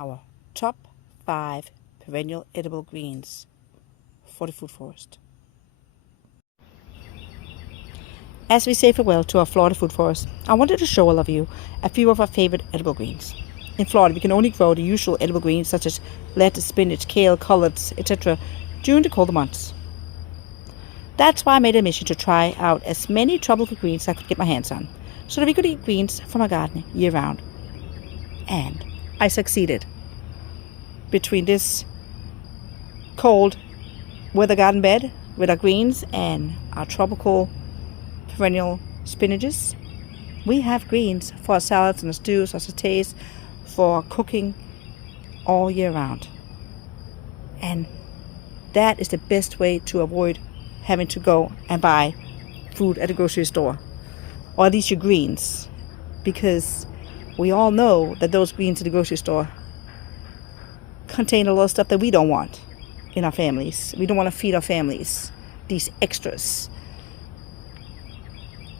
our top 5 perennial edible greens for the food forest. As we say farewell to our Florida food forest, I wanted to show all of you a few of our favorite edible greens. In Florida, we can only grow the usual edible greens such as lettuce, spinach, kale, collards, etc. during the colder months. That's why I made a mission to try out as many tropical greens I could get my hands on, so that we could eat greens from our garden year round. And I succeeded. Between this cold weather garden bed with our greens and our tropical perennial spinaches, we have greens for our salads and our stews, our sautés, for cooking all year round. And that is the best way to avoid having to go and buy food at the grocery store, or at least your greens, because we all know that those greens at the grocery store contain a lot of stuff that we don't want in our families. We don't want to feed our families these extras.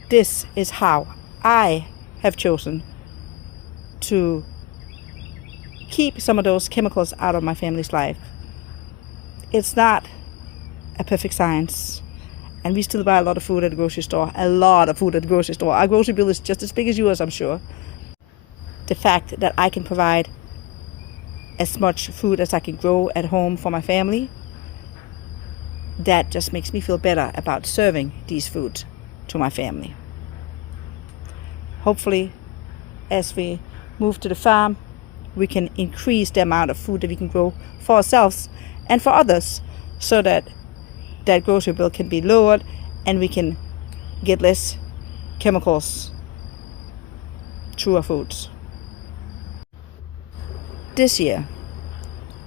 This is how I have chosen to keep some of those chemicals out of my family's life. It's not a perfect science, and we still buy a lot of food at the grocery store. A lot of food at the grocery store. Our grocery bill is just as big as yours, I'm sure. The fact that I can provide as much food as I can grow at home for my family, that just makes me feel better about serving these foods to my family. Hopefully, as we move to the farm, we can increase the amount of food that we can grow for ourselves and for others, so that that grocery bill can be lowered and we can get less chemicals through our foods. This year,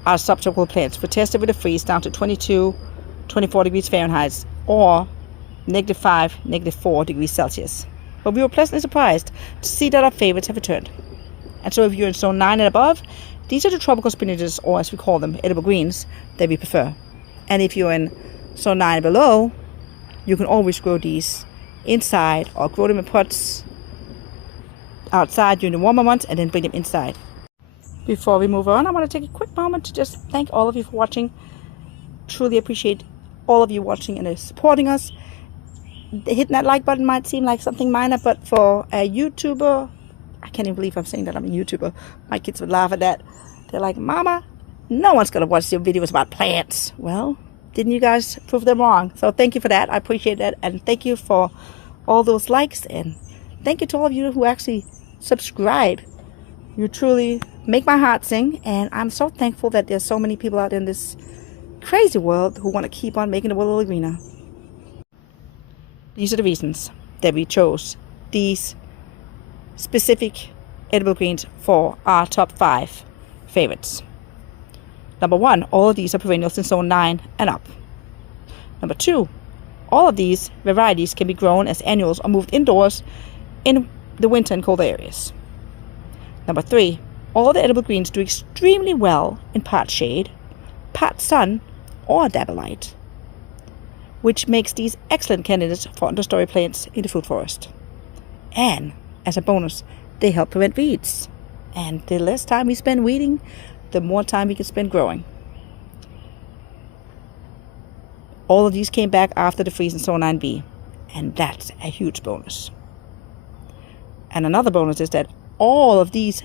our subtropical plants were tested with a freeze down to 22, 24 degrees Fahrenheit, or -5, -4 degrees Celsius. But we were pleasantly surprised to see that our favorites have returned. And so if you're in zone 9 and above, these are the tropical spinaches, or as we call them, edible greens, that we prefer. And if you're in zone 9 and below, you can always grow these inside or grow them in pots outside during the warmer months and then bring them inside. Before we move on, I want to take a quick moment to just thank all of you for watching. Truly appreciate all of you watching and supporting us. Hitting that like button might seem like something minor, but for a YouTuber, I can't even believe I'm saying that I'm a YouTuber. My kids would laugh at that. They're like, Mama, no one's going to watch your videos about plants. Well, didn't you guys prove them wrong? So thank you for that. I appreciate that. And thank you for all those likes. And thank you to all of you who actually subscribe. You truly make my heart sing. And I'm so thankful that there's so many people out in this crazy world who want to keep on making the world a little greener. These are the reasons that we chose these specific edible greens for our top 5 favorites. Number 1, all of these are perennials in zone 9 and up. Number 2, all of these varieties can be grown as annuals or moved indoors in the winter and colder areas. Number 3, all the edible greens do extremely well in part shade, part sun, or dapple light, which makes these excellent candidates for understory plants in the food forest. And as a bonus, they help prevent weeds. And the less time we spend weeding, the more time we can spend growing. All of these came back after the freeze in zone 9B, and that's a huge bonus. And another bonus is that all of these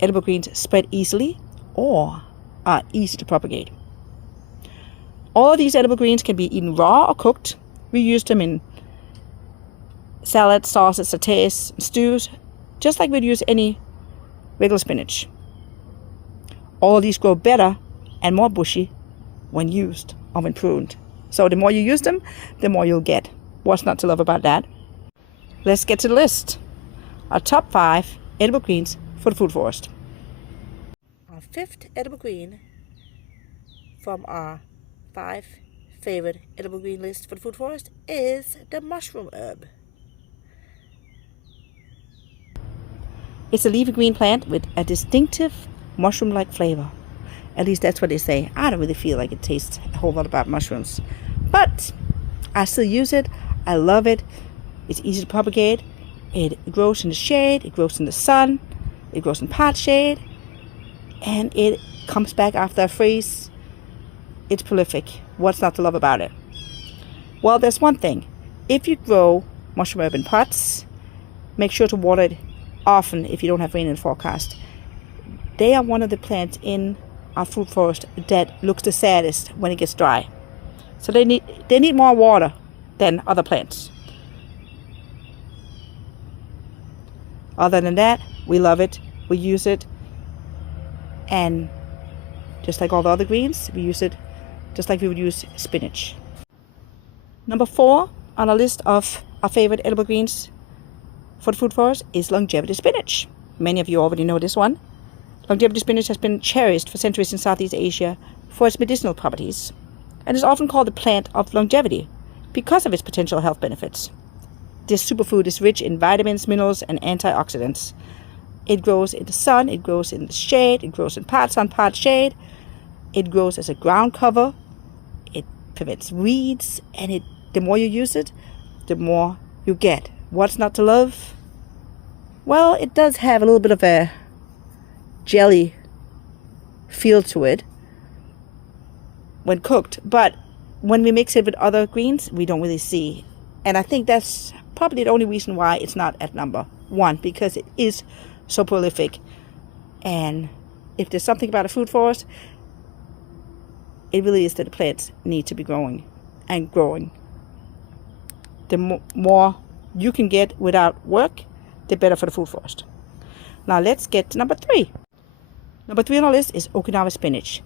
edible greens spread easily or are easy to propagate. All of these edible greens can be eaten raw or cooked. We use them in salads, sauces, sautés, stews, just like we'd use any regular spinach. All of these grow better and more bushy when used or when pruned. So the more you use them, the more you'll get. What's not to love about that? Let's get to the list. Our top 5 edible greens for the food forest. Our 5th edible green from our 5 favorite edible green list for the food forest is the mushroom herb. It's a leafy green plant with a distinctive mushroom-like flavor. At least that's what they say. I don't really feel like it tastes a whole lot about mushrooms. But I still use it. I love it. It's easy to propagate. It grows in the shade. It grows in the sun. It grows in pot shade. and it comes back after a freeze. It's prolific. What's not to love about it? Well, there's one thing. If you grow mushroom herb in pots, make sure to water it often if you don't have rain in the forecast. They are one of the plants in our food forest that looks the saddest when it gets dry. So they need more water than other plants. Other than that, we love it, we use it, and just like all the other greens, we use it just like we would use spinach. Number 4 on our list of our favorite edible greens for the food forest is longevity spinach. Many of you already know this one. Longevity spinach has been cherished for centuries in Southeast Asia for its medicinal properties, and is often called the plant of longevity because of its potential health benefits. This superfood is rich in vitamins, minerals, and antioxidants. It grows in the sun, it grows in the shade, it grows in part sun, part shade. It grows as a ground cover. It prevents weeds, and the more you use it, the more you get. What's not to love? Well, it does have a little bit of a jelly feel to it when cooked, but when we mix it with other greens, we don't really see. And I think that's probably the only reason why it's not at number 1, because it is so prolific. And if there's something about a food forest, it really is that the plants need to be growing and growing. The more you can get without work, the better for the food forest. Now let's get to number 3. Number 3 on our list is Okinawa spinach.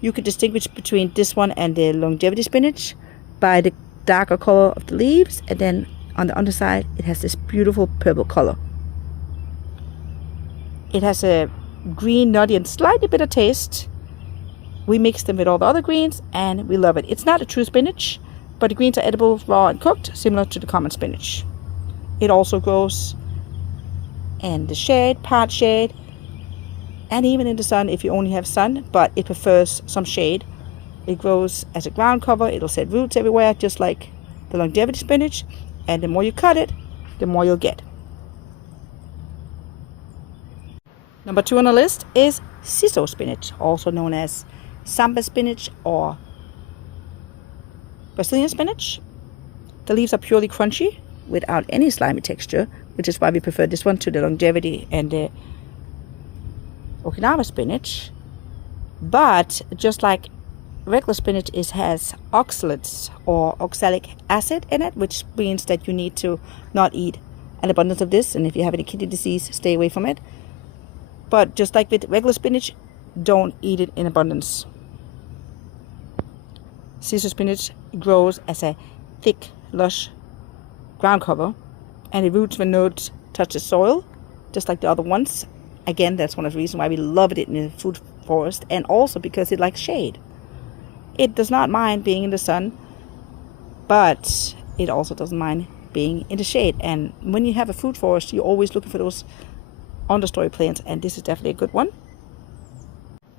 You can distinguish between this one and the longevity spinach by the darker color of the leaves, and then on the underside it has this beautiful purple color. It has a green, nutty, and slightly bitter taste. We mix them with all the other greens and we love it. It's not a true spinach, but the greens are edible raw and cooked, similar to the common spinach. It also grows in the shade, part shade, and even in the sun if you only have sun, but it prefers some shade. It grows as a ground cover. It'll set roots everywhere, just like the longevity spinach, and the more you cut it, the more you'll get. Number 2 on the list is shiso spinach, also known as samba spinach or Brazilian spinach. The leaves are purely crunchy without any slimy texture, which is why we prefer this one to the longevity and the Okinawa spinach. But just like regular spinach, it has oxalates or oxalic acid in it, which means that you need to not eat an abundance of this, and if you have any kidney disease, stay away from it. But just like with regular spinach, don't eat it in abundance. Shiso spinach grows as a thick, lush ground cover, and it roots when nodes touch the soil, just like the other ones. Again, that's one of the reasons why we love it in the food forest, and also because it likes shade. It does not mind being in the sun, but it also doesn't mind being in the shade. And when you have a food forest, you're always looking for those understory plants, and this is definitely a good one.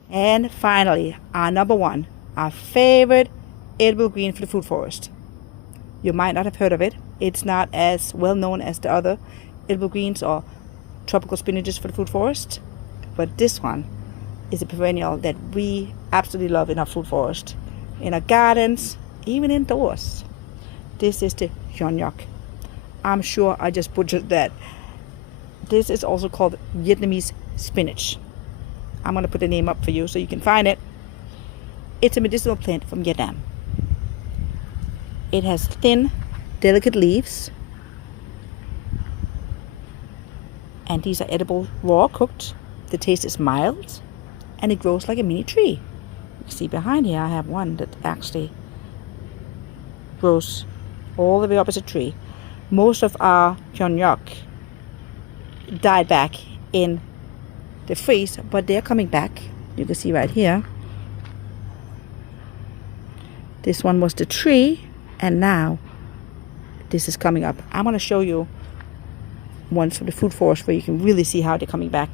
And finally, our number 1, our favorite edible green for the food forest. You might not have heard of it. It's not as well known as the other edible greens or tropical spinaches for the food forest, but this one is a perennial that we absolutely love in our food forest, in our gardens, even indoors. This is the hyunnyok. I'm sure I just butchered that. This is also called Vietnamese spinach. I'm going to put the name up for you so you can find it. It's a medicinal plant from Vietnam. It has thin, delicate leaves, and these are edible raw, cooked. The taste is mild, and it grows like a mini tree. You see behind here I have one that actually grows all the way up as a tree. Most of our hyunnyok died back in the freeze, but they're coming back. You can see right here. This one was the tree, and now this is coming up. I'm going to show you ones from the food forest where you can really see how they're coming back.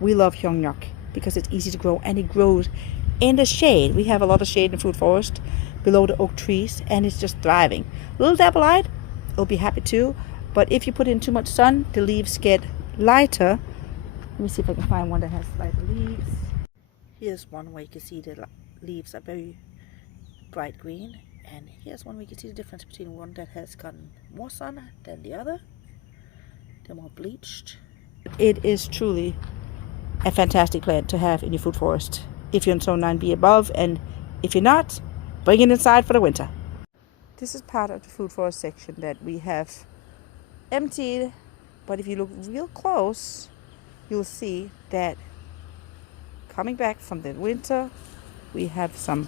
We love hyunnyok because it's easy to grow, and it grows in the shade. We have a lot of shade in the food forest below the oak trees, and it's just thriving. Little dabble-eyed, it'll be happy too, but if you put in too much sun, the leaves get lighter Let me see if I can find one that has light leaves. Here's one where you can see the leaves are very bright green, and here's one where you can see the difference between one that has gotten more sun than the other. They're more bleached. It is truly a fantastic plant to have in your food forest if you're in zone 9B above, and if you're not, bring it inside for the winter. This is part of the food forest section that we have emptied, but if you look real close, you'll see that coming back from the winter, we have some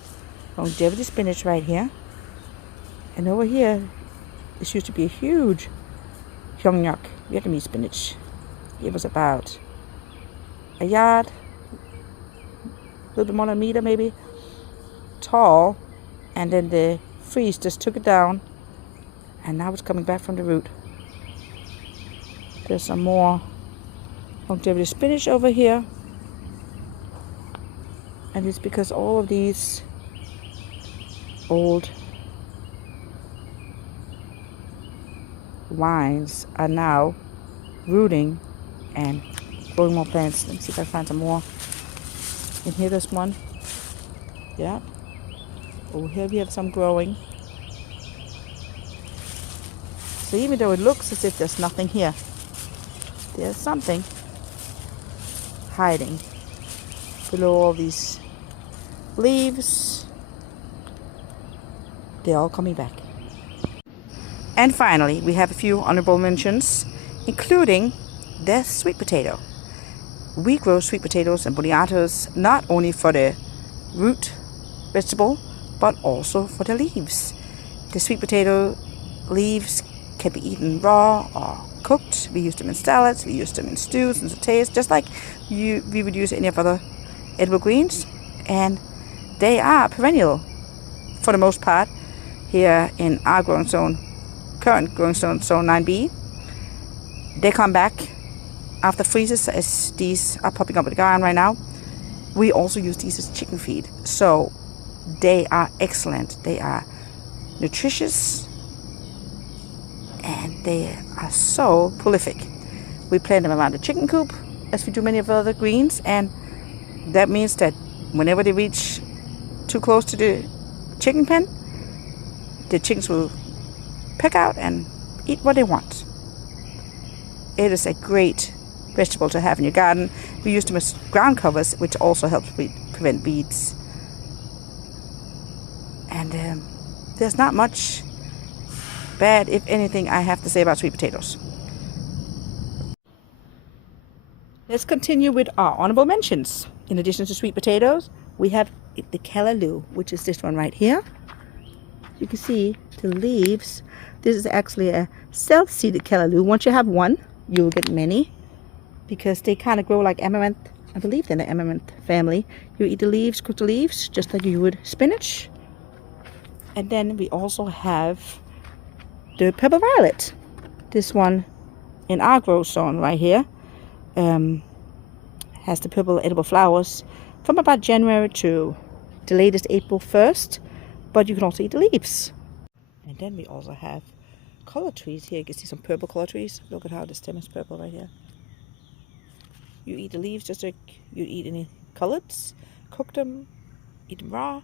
longevity spinach right here, and over here this used to be a huge Hyungnyeok Vietnamese spinach. It was about a yard, a little bit more than a meter maybe, tall, and then the freeze just took it down, and now it's coming back from the root. There's some more longevity spinach over here, and it's because all of these old vines are now rooting and growing more plants. Let me see if I can find some more. And here there's one. Yeah. Over here we have some growing. So even though it looks as if there's nothing here, there's something hiding below all these leaves. They're all coming back. And finally, we have a few honorable mentions, including the sweet potato. We grow sweet potatoes and boniatos not only for the root vegetable, but also for the leaves. The sweet potato leaves can be eaten raw or cooked. We use them in salads, we use them in stews and sautés, just like we would use any of other edible greens. And they are perennial for the most part here in our growing zone, current growing zone, zone 9B. They come back after freezes, as these are popping up in the garden right now. We also use these as chicken feed, so they are excellent. They are nutritious and they are so prolific. We plant them around the chicken coop, as we do many of the other greens, and that means that whenever they reach too close to the chicken pen, the chickens will pick out and eat what they want. It is a great vegetable to have in your garden. We use them as ground covers, which also helps prevent weeds. And there's not much bad, if anything, I have to say about sweet potatoes. Let's continue with our honorable mentions. In addition to sweet potatoes, we have the callaloo, which is this one right here. You can see the leaves. This is actually a self-seeded callaloo. Once you have one, you'll get many, because they kind of grow like amaranth. I believe they're in the amaranth family. You eat the leaves, cook the leaves, just like you would spinach. And then we also have the purple violet. This one in our grow zone right here has the purple edible flowers from about January to the latest April 1st, but you can also eat the leaves. And then we also have color trees here. You can see some purple color trees. Look at how the stem is purple right here. You eat the leaves just like you eat any collards. Cook them, eat them raw,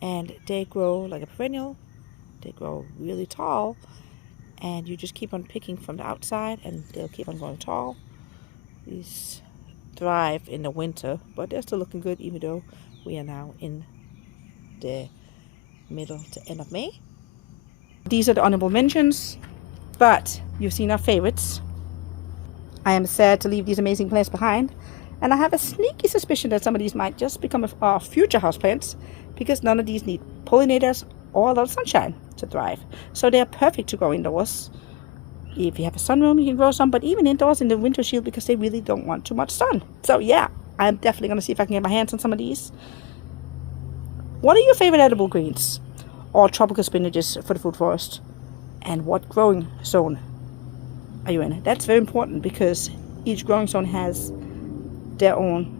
and they grow like a perennial. They grow really tall, and you just keep on picking from the outside and they'll keep on growing tall. These thrive in the winter, but they're still looking good even though we are now in the middle to end of May. These are the honorable mentions, but you've seen our favorites. I am sad to leave these amazing plants behind, and I have a sneaky suspicion that some of these might just become our future houseplants, because none of these need pollinators or a lot of sunshine to thrive. So they are perfect to grow indoors. If you have a sunroom, you can grow some, but even indoors in the winter shield, because they really don't want too much sun. So yeah, I'm definitely going to see if I can get my hands on some of these. What are your favorite edible greens or tropical spinaches for the food forest? And what growing zone are you in? That's very important, because each growing zone has their own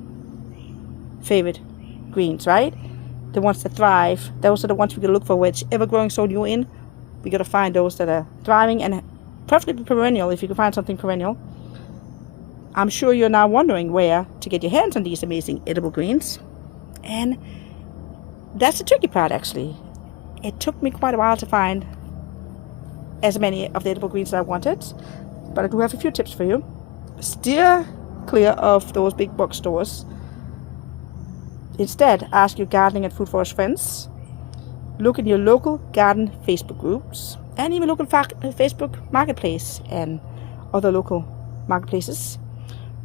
favorite greens, right? The ones that thrive, those are the ones we gotta look for. Whichever growing zone you're in, we gotta find those that are thriving, and preferably perennial if you can find something perennial. I'm sure you're now wondering where to get your hands on these amazing edible greens. And that's the tricky part, actually. It took me quite a while to find as many of the edible greens that I wanted, but I do have a few tips for you. Steer clear of those big box stores. Instead, ask your gardening and food forest friends. Look in your local garden Facebook groups and even local Facebook marketplace and other local marketplaces.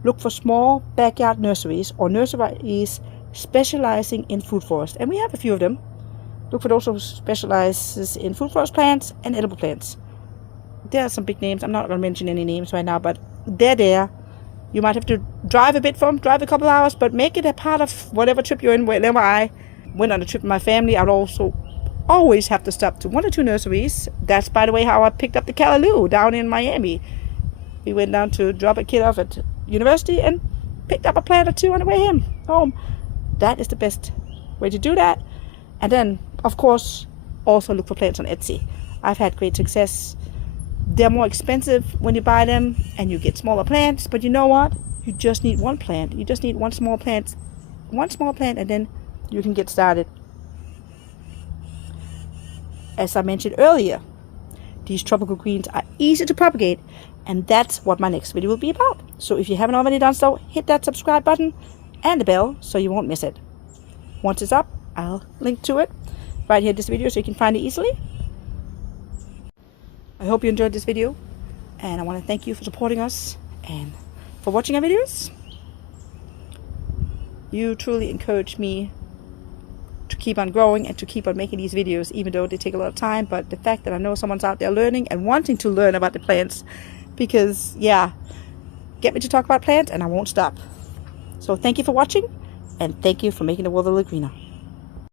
Look for small backyard nurseries or nurseries specializing in food forest, and we have a few of them. Look for those who specialize in food forest plants and edible plants. There are some big names. I'm not going to mention any names right now, but they're there. You might have to drive a couple hours, but make it a part of whatever trip you're in. Whenever I went on a trip with my family, I'd also always have to stop to 1 or 2 nurseries. That's, by the way, how I picked up the callaloo down in Miami. We went down to drop a kid off at university and picked up a plant or 2 on the way home. That is the best way to do that. And then, of course, also look for plants on Etsy. I've had great success. They're more expensive when you buy them and you get smaller plants, but you know what? You just need one plant. You just need one small plant, and then you can get started. As I mentioned earlier, these tropical greens are easy to propagate, and that's what my next video will be about. So if you haven't already done so, hit that subscribe button and the bell so you won't miss it. Once it's up, I'll link to it right here in this video so you can find it easily. I hope you enjoyed this video, and I want to thank you for supporting us and for watching our videos. You truly encourage me to keep on growing and to keep on making these videos, even though they take a lot of time. But the fact that I know someone's out there learning and wanting to learn about the plants, because yeah, get me to talk about plants and I won't stop. So thank you for watching, and thank you for making the world a little greener.